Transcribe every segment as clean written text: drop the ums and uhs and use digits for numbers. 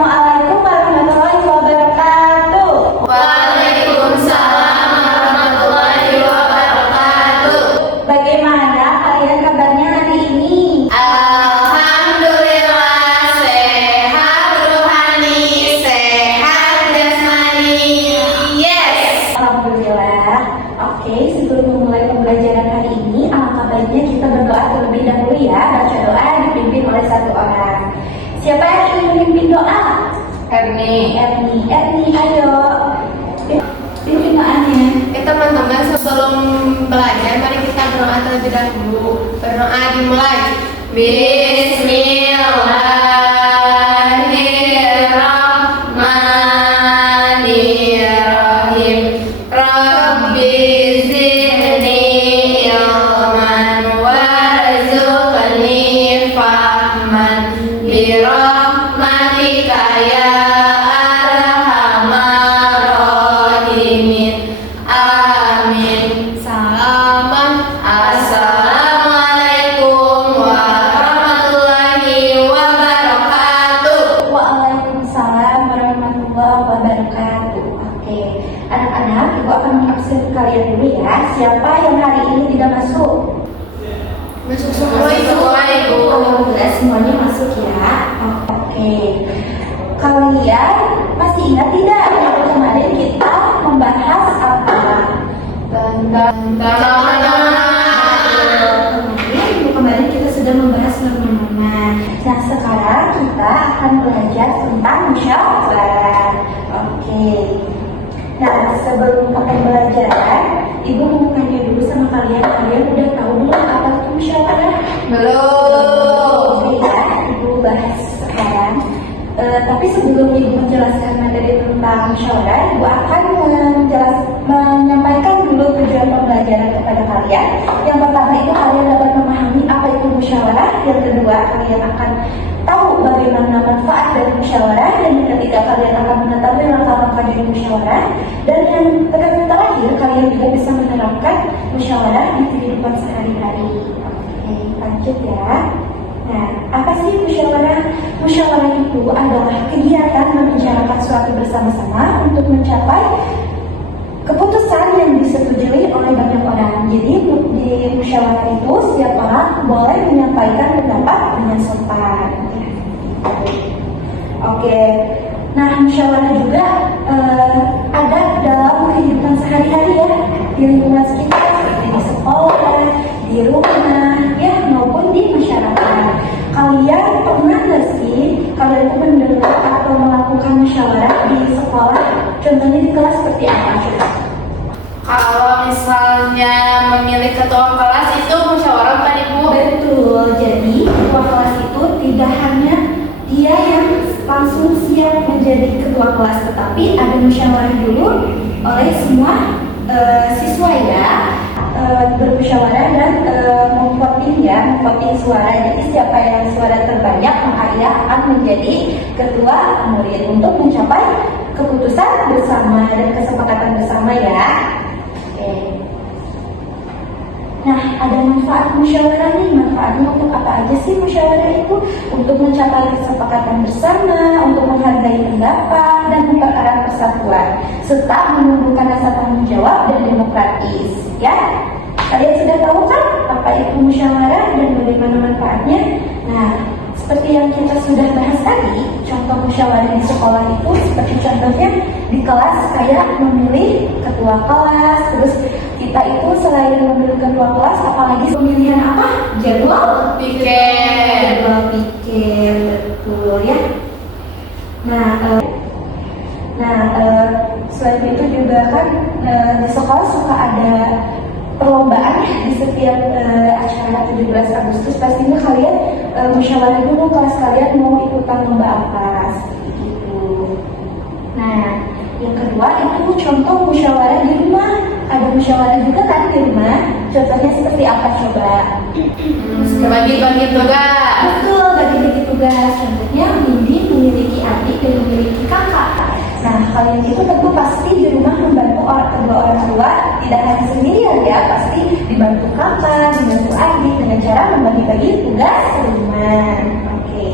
Assalamualaikum warahmatullahi wabarakatuh. Waalaikumsalam warahmatullahi wabarakatuh. Bagaimana kalian kabarnya hari ini? Alhamdulillah, sehat rohani, sehat jasmani. Yes. Alhamdulillah. Oke, sebelum memulai pembelajaran hari ini, alangkah baiknya kita berdoa terlebih dahulu ya. Baca doa dipimpin oleh satu orang. Siapa yang ingin memimpin doa? Erni, Erni, ayo. Pimpin doanya. teman-teman, sebelum belajar mari kita berdoa terlebih dahulu. Berdoa dimulai. Bismillahirrahmanirrahim. Rabbi zidni ilman warzuqni fahman birahmatika ya arhamar rahimin. Amin. Salaman. Assalamualaikum warahmatullahi wabarakatuh. Waalaikumsalam warahmatullahi wabarakatuh. Oke, anak-anak, ibu akan mengabsen kalian dulu ya. Siapa yang hari ini tidak masuk? Masuk semua ibu. Alhamdulillah semuanya masuk ya. Oke, kalian masih ingat tidak waktu kemarin kita membahas apa? Kemarin kita sudah membahas nama-nama. Nah, sekarang kita akan belajar tentang musyawarah. Oke. Nah, sebelum pembelajaran, ibu mau tanya dulu sama kalian. Kalian udah tahu belum apa itu musyawarah? Belum. Oke ya, ibu bahas sekarang. Tapi sebelum ibu menjelaskan materi tentang musyawarah, ibu akan menyampaikan dulu tujuan pembelajaran kepada kalian. Yang pertama itu kalian dapat memahami apa itu musyawarah. Yang kedua, kalian akan tahu bagaimana manfaat dari musyawarah. Dan yang ketiga, kalian akan mengetahui langkah-langkah dari musyawarah. Dan yang terakhir, kalian juga bisa menerapkan musyawarah di kehidupan sehari-hari. Oke, lanjut ya. Nah, apa sih musyawarah? Musyawarah itu adalah kegiatan membicarakan suatu bersama-sama untuk mencapai keputusan yang disetujui oleh banyak orang. Jadi di musyawarah itu setiap orang boleh menyampaikan pendapat dengan sopan. Oke. Nah, musyawarah juga ada dalam kehidupan sehari-hari ya, di lingkungan sekitar seperti di sekolah, di rumah, ya maupun di masyarakat. Kalian pernah nggak sih kalian mendengar atau melakukan musyawarah di sekolah? Contohnya di kelas seperti apa? Kalau misalnya memilih ketua kelas itu musyawarah bukan ibu? Betul. Jadi ketua kelas itu tidak hanya dia yang langsung siap menjadi ketua kelas, tetapi ada musyawarah dulu oleh semua siswa ya, bermusyawarah dan memvoting suara. Jadi siapa yang suara terbanyak maka ia akan menjadi ketua murid untuk mencapai keputusan bersama dan kesepakatan bersama ya. Oke. Nah, ada manfaat musyawarah nih. Manfaatnya untuk apa aja sih musyawarah itu? Untuk mencapai kesepakatan bersama, untuk menghargai pendapat dan mempererat persatuan, serta menumbuhkan rasa tanggung jawab dan demokratis. Ya, kalian sudah tahu kan apa itu musyawarah dan bagaimana manfaatnya? Nah, seperti yang kita sudah bahas tadi, contoh musyawarah di sekolah itu seperti contohnya di kelas kayak memilih ketua kelas, terus kita itu selain memilih ketua kelas, apalagi pemilihan apa? Jadwal Pikir. Betul ya. Selain itu juga kan di sekolah suka ada perlombaan di setiap acara 17 Agustus. Pastinya kalian musyawarah dulu kelas kalian mau ikutan lomba apa seperti itu. Nah, yang kedua itu contoh musyawarah di rumah. Ada musyawarah juga kan di rumah. Contohnya seperti apa coba? Bagi-bagi tugas. Betul, bagi-bagi tugas. Contohnya Windy memiliki adik dan memiliki kakak. Nah, kalian itu tentu pasti di rumah membantu kedua orang tua, tidak hanya sendirian ya, pasti dibantu kakak, dibantu adik dengan cara membagi-bagi tugas rumah. Oke.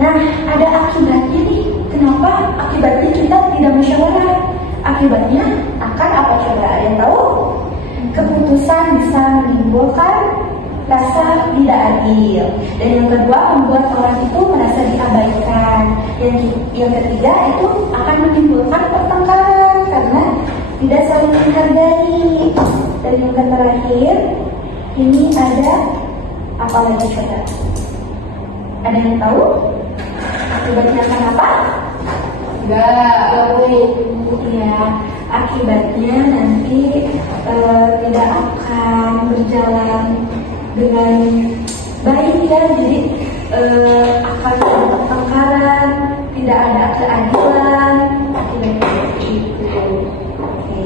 Nah, ada akibatnya nih. Kenapa akibatnya kita tidak musyawarah? Akibatnya akan apa coba? Ada yang tahu? Keputusan bisa menimbulkan rasa tidak adil. Dan yang kedua, membuat orang itu merasa diabaikan. Yang ketiga itu akan menimbulkan pertengkaran karena tidak saling menghargai. Dan yang terakhir, ini ada apa lagi coba? Ada yang tahu? Akibatnya akan apa? Enggak. Ya, akibatnya nanti tidak akan berjalan dengan baik ya. Jadi akan ada pertengkaran, tidak ada keadilan. Akibatnya seperti itu. Oke.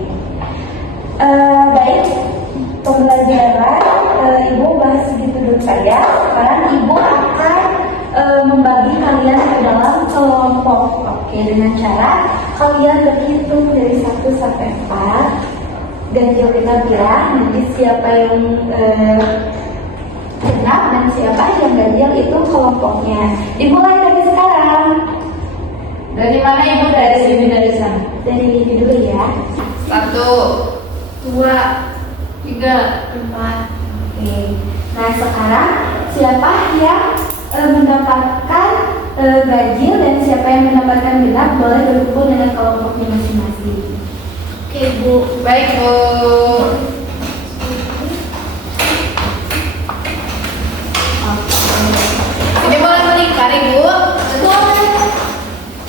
Baik, pembelajaran Ibu bahas segitu dulu saja. Sekarang Ibu akan membagi kalian ke dalam kelompok. Oke, dengan cara kalian berhitung dari 1 sampai 4. Ganjil kita bilang nanti siapa yang genap dan siapa yang ganjil itu kelompoknya. Dimulai dari sekarang. Dari mana Ibu? Dari sini, dari sana. Dari ini dulu ya. 1, 2, 3, 4. Oke. Nah sekarang siapa yang mendapatkan ganjil dan siapa yang mendapatkan genap boleh berkumpul dengan kelompoknya masing-masing. Oke Bu. Baik Bu. Ini boleh melingkar Ibu? Betul.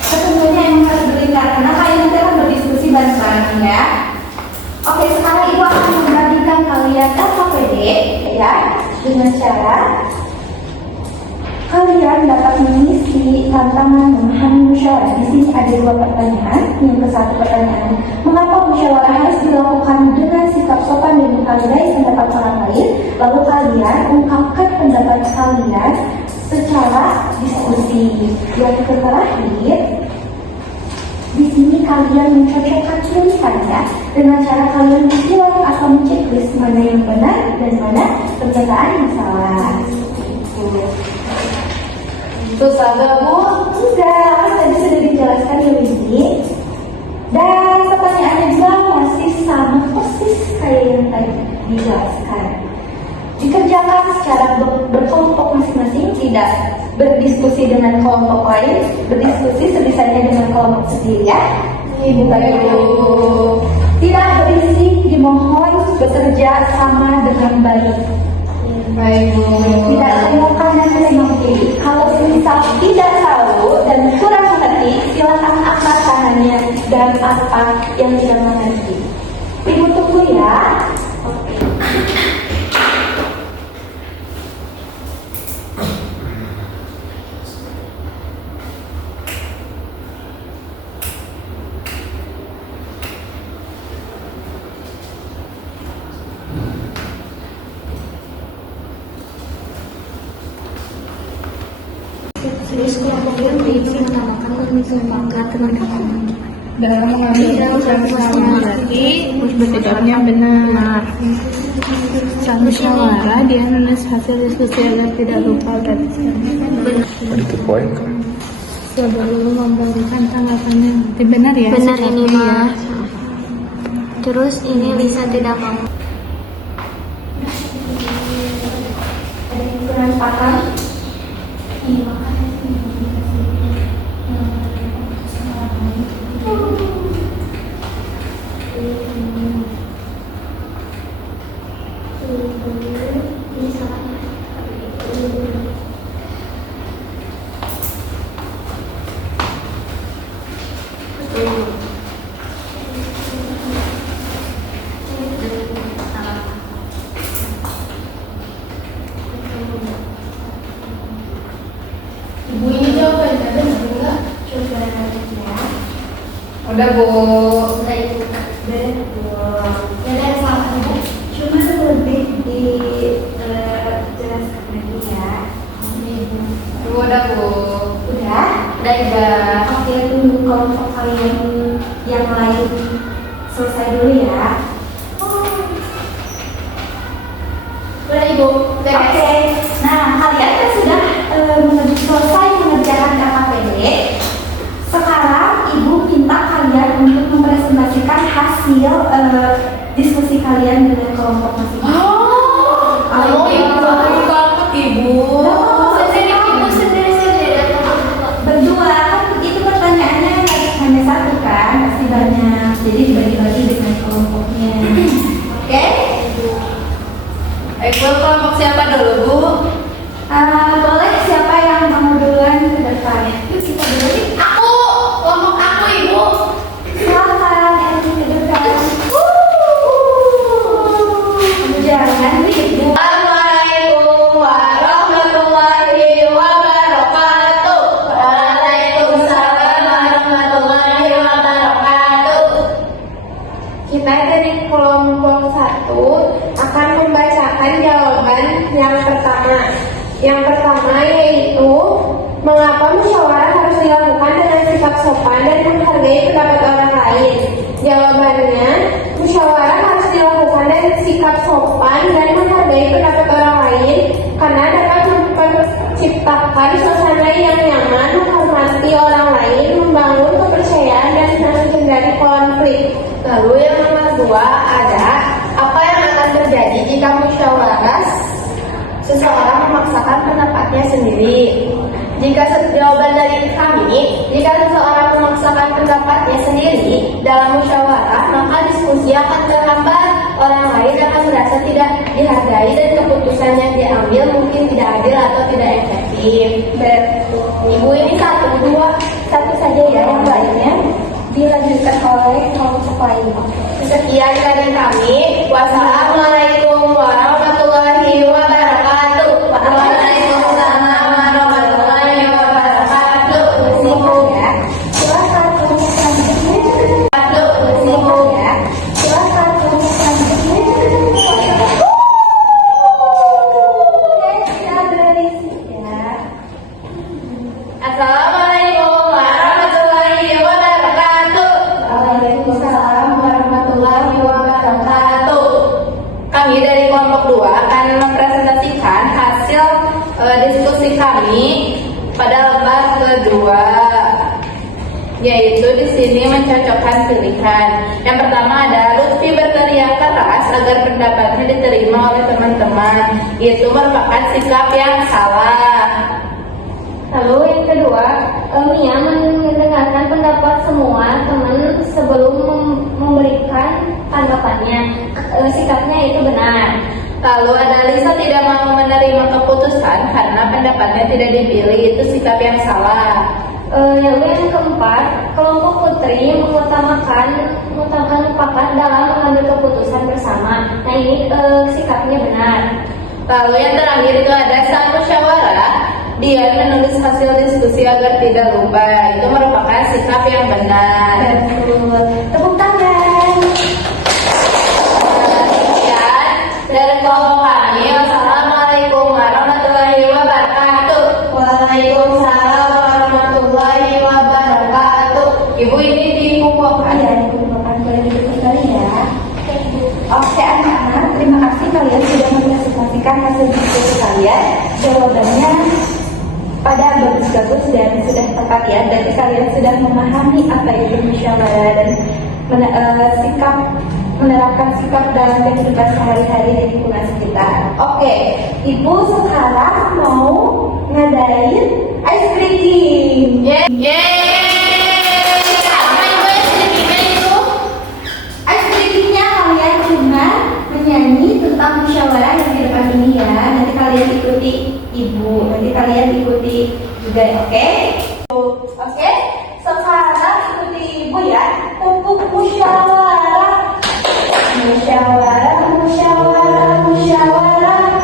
Ketemunya yang harus berlingkar karena kalian nanti akan berdiskusi bareng-bareng ya. Oke, sekarang Ibu akan membagikan kalian LKPD ya dengan cara kalian dapat mengisi tantangan memahami musyawarah. Di sini ada 2 pertanyaan. Yang ke satu pertanyaan, mengapa musyawarah harus dilakukan dengan sikap sopan dan menghargai pendapat orang lain? Lalu kalian ungkapkan pendapat kalian secara diskusi. Yang terakhir, di sini kalian mencocokkan tulisannya dengan cara kalian menghilang atau menceklis mana yang benar dan mana pernyataan yang salah. Itu saja Bu. Sudah, tadi sudah dijelaskan ya Windy. Dan pertanyaannya juga masih sama persis kayak yang tadi dijelaskan. Dikerjakan secara berkelompok masing-masing, tidak berdiskusi dengan kelompok lain, berdiskusi sebisanya dengan kelompok sendiri ya. Ibu Ibu. Tidak berisi, dimohon bekerja sama dengan baik. Baik Bu. Tidak tengok kanan tengok kiri. Kalau misal tidak tahu dan kurang mengerti, silakan angkat tangannya dan apa yang tidak mengerti. Ibu tunggu ya. Oke. Terus kelompoknya itu menamakan mengembangkan teman-teman Dalam mengambil bersama berarti bersikapnya benar. Saat musyawarah dia menulis hasil diskusi agar tidak lupa berarti. Itu poin kan? Sebelum memberikan tanggapannya, benar ya? benar ini sikapnya ya? mah. Terus ini Lisa tidak mau. Ada yang kurang paham? Ibu ini jawabannya benar enggak? Coba nanti ya. Udah Bu. Udah itu betul. Ya ada yang salah Bu. Cuma lebih dijelaskan lagi ya. Bu udah Bu. Udah? Udah. Oke, tunggu kelompok kalian yang lain selesai dulu ya. Udah Ibu. Oke, nah kalian kan sudah selesai mengerjakan hasil diskusi kalian dengan kelompok masing-masing. Oh, ibu kelompok ibu. Ibu sendiri-sendiri atau Berdua, kan itu pertanyaannya hanya satu kan, pasti banyak. Jadi dibagi-bagi dengan kelompoknya. Oke? Ibu kelompok siapa dulu, Bu? Boleh siapa yang mau duluan ke depan? Yuk kita dulu. aku, kelompok aku ibu. Silakan, Edi ke depan. Jangan ribut. Assalamualaikum warahmatullahi wabarakatuh. Waalaikumsalam warahmatullahi wabarakatuh. Kita dari kelompok 1 akan membacakan jawaban yang pertama. Yang pertama yaitu mengapa musyawarah harus dilakukan dengan sikap sopan dan menghargai pendapat orang lain. Jawabannya, musyawarah harus dilakukan dengan sikap sopan dan menghargai pendapat orang lain karena dapat menciptakan suasana yang nyaman, menghormati orang lain, membangun kepercayaan dan menghindari konflik. Lalu yang nomor 2 ada apa yang akan terjadi jika musyawarah seseorang memaksakan pendapatnya sendiri. Jawaban dari kami, jika seseorang memaksakan pendapatnya sendiri dalam musyawarah, maka diskusi akan terhambat, orang lain akan merasa tidak dihargai dan keputusan yang diambil mungkin tidak adil atau tidak efektif. Ibu ini satu saja ya, yang lainnya Dilanjutkan oleh kelompok lain. Sekian dari kami. Wassalamualaikum warahmatullahi wabarakatuh. Waalaikumsalam warahmatullahi wabarakatuh. Ya. Silakan kelompok selanjutnya. Ya. Silakan kelompok selanjutnya. Tidak berisik ya. Assalamualaikum warahmatullahi wabarakatuh. Waalaikumsalam warahmatullahi wabarakatuh. Kami dari kelompok 2 akan mempresentasikan hasil diskusi kami pada lembar kedua, yaitu di sini mencocokkan pilihan. Yang pertama ada Lutfi berteriak keras agar pendapatnya diterima oleh teman-teman. Itu merupakan sikap yang salah. Lalu yang kedua, Mia mendengarkan pendapat semua teman sebelum memberikan tanggapannya. Sikapnya itu benar. Lalu ada Lisa tidak mau menerima keputusan karena pendapatnya tidak dipilih. Itu sikap yang salah. Lalu yang keempat, kelompok putri mengutamakan mufakat dalam mengambil keputusan bersama. Nah ini sikapnya benar. Lalu yang terakhir itu ada saat musyawarah, dia menulis hasil diskusi agar tidak lupa. Itu merupakan sikap yang benar. Tepuk tangan. Sekian dari kelompok kami. Wassalamualaikum warahmatullahi wabarakatuh. Waalaikumsalam warahmatullahi wabarakatuh. Ibu ini dikumpulkan. Ya, dikumpulkan boleh duduk sekali ya. Oke anak-anak, terima kasih kalian sudah mempresentasikan hasil diskusi kalian. Jawabannya pada bagus-bagus dan sudah tepat ya. Berarti kalian sudah memahami apa itu musyawarah dan menerapkan sikap dalam kehidupan sehari-hari di lingkungan sekitar. Oke, Ibu sekarang mau ngadain ice breaking. Ice breakingnya kalian cuma menyanyi tentang musyawarah yang di depan ini ya. Nanti kalian ikuti Ibu, nanti kalian ikuti juga, oke? Oke, sekarang ikuti Ibu ya. Untuk musyawarah, musyawarah, musyawarah, musyawarah.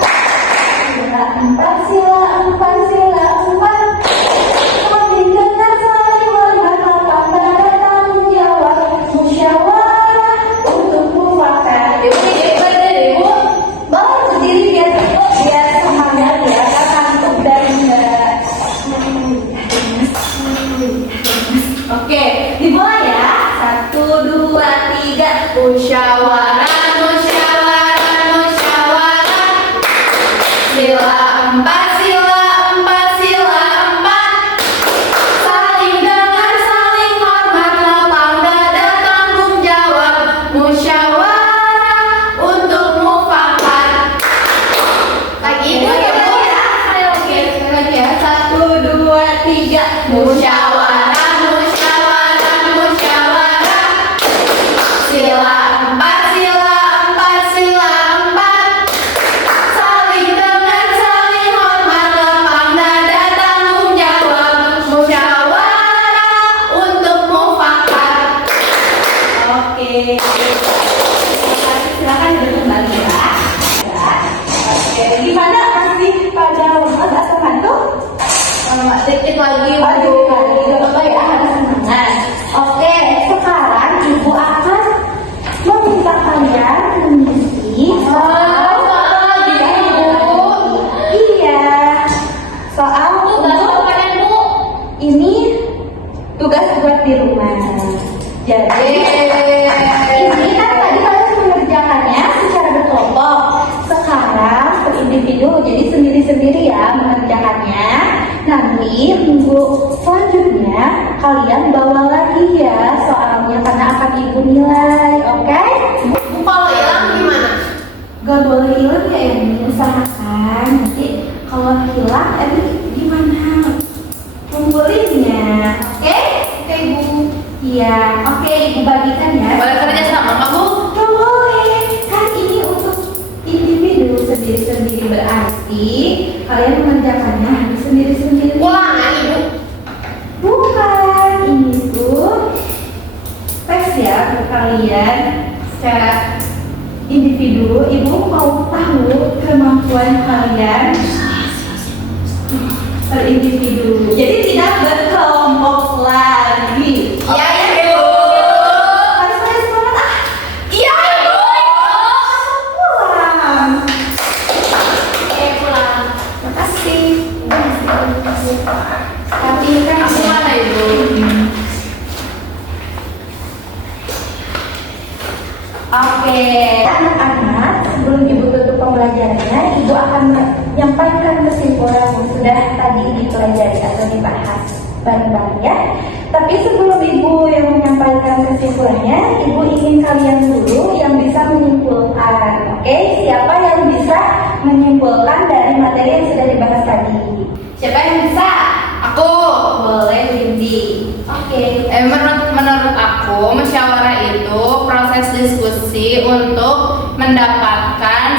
Sila 4, sila 4, sila 4. Saling dengar, saling menghormat, pada tanggung jawab. Musyawarah untuk mufakat. Ibu ini berdiri, Bu. Bawa sendiri biar semangat ya, kan ngantuk dan enggak Musyawarah, musyawarah, musyawarah. Sila empat, sila empat, sila empat. Saling dengar, saling hormat, lapang dada, tanggung jawab. Musyawarah untuk mufakat. Oke. Silakan duduk kembali ya. Oke, gimana masih pada rasa ngantuk? Dikit lagi, Dikit lagi. Coba ya, harus semangat. Oke, sekarang ibu akan meminta kalian mengisi soal. Iya, soal ini tugas buat di rumah. Jadi ini kan tadi kalian mengerjakannya secara berkelompok. Sekarang per individu, jadi sendiri-sendiri ya mengerjakannya. Nanti minggu selanjutnya kalian bawa lagi ya soalnya karena akan ibu nilai, oke? Kalau hilang gimana? Gak boleh hilang ya ini, usahakan nanti kalau hilang gimana ngumpulinnya, oke? Oke, Ibu. Iya, oke, ibu bagikan ya. Boleh kerja sama nggak, Bu? Gak boleh, kan ini untuk individu sendiri-sendiri, berarti kalian mengerjakannya harus sendiri-sendiri. Ulangan, Ibu. Bukan, ini tuh tes ya untuk kalian secara individu. Ibu mau tahu kemampuan kalian per individu. Jadi tidak berkelompok lagi. Iya, Ibu. Harus pada semangat ah. Iya, Ibu. Pulang. Oke, pulang. Makasih. Tapi kan Gimana, Ibu? Oke, anak-anak, sebelum ibu tutup pembelajarannya, ibu akan menyampaikan kesimpulan yang sudah tadi dipelajari atau dibahas bareng-bareng ya. Tapi sebelum ibu yang menyampaikan kesimpulannya, ibu ingin kalian dulu yang bisa menyimpulkan. Oke, siapa yang bisa menyimpulkan dari materi yang sudah dibahas tadi? Siapa yang bisa? Aku. Boleh, Windy. Oke. Menurut aku, musyawarah itu proses diskusi untuk mendapatkan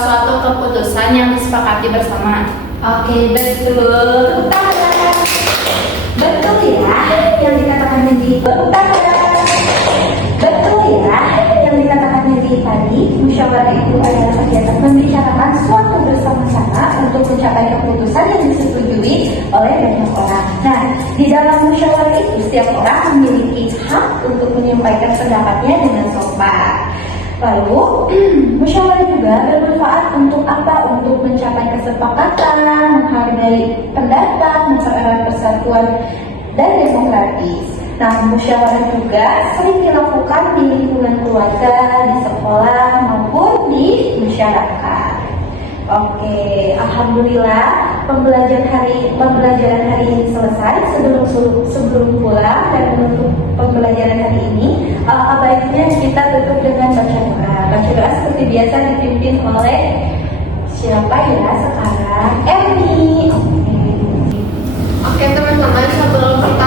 suatu keputusan yang disepakati bersama. Oke, betul. Tepuk tangan. Betul ya yang dikatakan Windy. Tepuk tangan. Betul ya yang dikatakan Windy tadi. Musyawarah itu adalah kegiatan membicarakan suatu bersama-sama untuk mencapai keputusan yang disetujui oleh banyak orang. Nah, di dalam musyawarah itu setiap orang memiliki hak untuk menyampaikan pendapatnya dengan sopan. Lalu, musyawarah juga bermanfaat untuk apa? Untuk mencapai kesepakatan, menghargai pendapat, mempererat persatuan dan demokratis. Nah, musyawarah juga sering dilakukan di lingkungan keluarga, di sekolah maupun di masyarakat. Oke, alhamdulillah pembelajaran hari ini selesai. Sebelum pulang dan menutup pembelajaran hari ini, baiknya kita tutup dengan baca doa. Baca doa seperti biasa dipimpin oleh siapa ya sekarang? Erni. Oke, teman-teman, sebelum kita